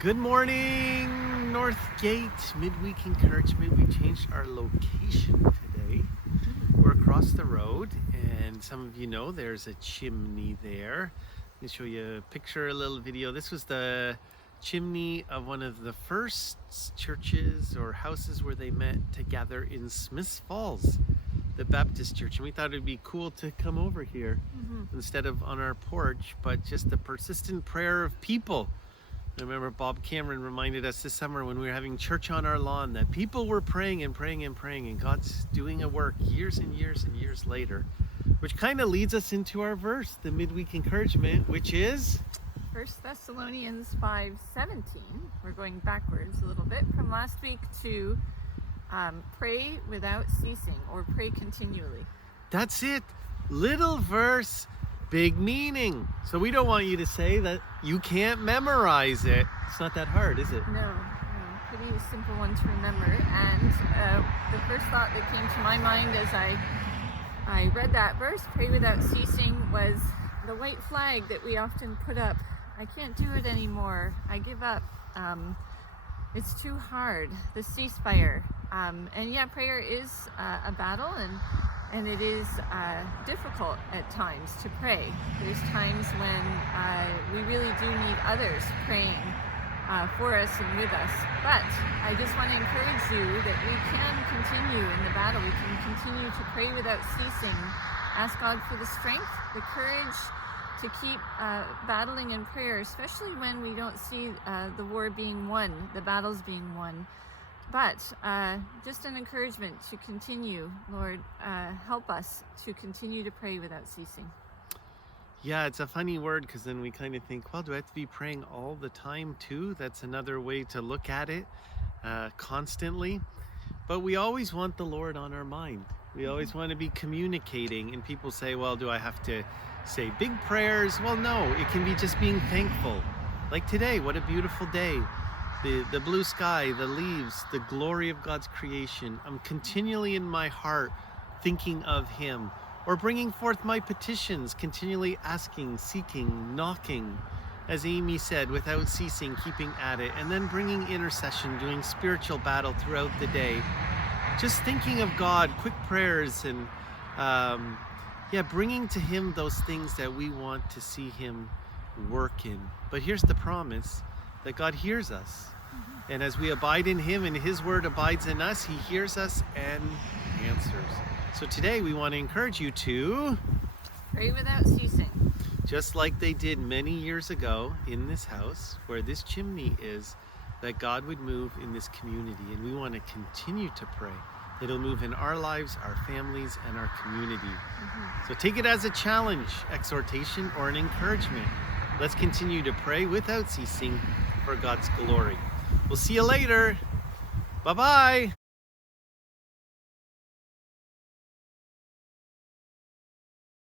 Good morning, Northgate Midweek Encouragement. We changed our location today. We're across the road, and some of you know there's a chimney there. Let me show you a picture, a little video. This was the chimney of one of the first churches or houses where they met together in Smiths Falls, the Baptist church. And we thought it'd be cool to come over here instead of on our porch, but just the persistent prayer of people. I remember Bob Cameron reminded us this summer when we were having church on our lawn that people were praying and praying and praying, and God's doing a work years and years and years later, which kind of leads us into our verse, the midweek encouragement, which is 1 Thessalonians 5:17. We're going backwards a little bit from last week to pray without ceasing, or pray continually. That's it. Little verse, big meaning. So we don't want you to say that you can't memorize it. It's not that hard, is it? No, pretty simple one to remember. And the first thought that came to my mind as I read that verse, pray without ceasing, was the white flag that we often put up. I can't do it anymore. I give up. It's too hard. The ceasefire. And yeah, prayer is a battle, and it is difficult at times to pray. There's times when we really do need others praying for us and with us. But I just want to encourage you that we can continue in the battle. We can continue to pray without ceasing. Ask God for the strength, the courage to keep battling in prayer, especially when we don't see the war being won, the battles being won. But just an encouragement to continue. Lord, help us to continue to pray without ceasing. Yeah, it's a funny word because then we kind of think, well, do I have to be praying all the time too? That's another way to look at it, constantly. But we always want the Lord on our mind. We always want to be communicating. And people say, well, do I have to say big prayers? Well, no, it can be just being thankful. Like today, what a beautiful day. The blue sky, the leaves, the glory of God's creation. I'm continually in my heart thinking of Him, or bringing forth my petitions, continually asking, seeking, knocking, as Amy said, without ceasing, keeping at it, and then bringing intercession, doing spiritual battle throughout the day. Just thinking of God, quick prayers, and bringing to Him those things that we want to see Him work in. But here's the promise, that God hears us. And as we abide in Him and His word abides in us, He hears us and answers. So today we want to encourage you to pray without ceasing. Just like they did many years ago in this house where this chimney is, that God would move in this community. And we want to continue to pray that He'll move in our lives, our families, and our community. So take it as a challenge, exhortation, or an encouragement. Let's continue to pray without ceasing for God's glory. We'll see you later. Bye-bye.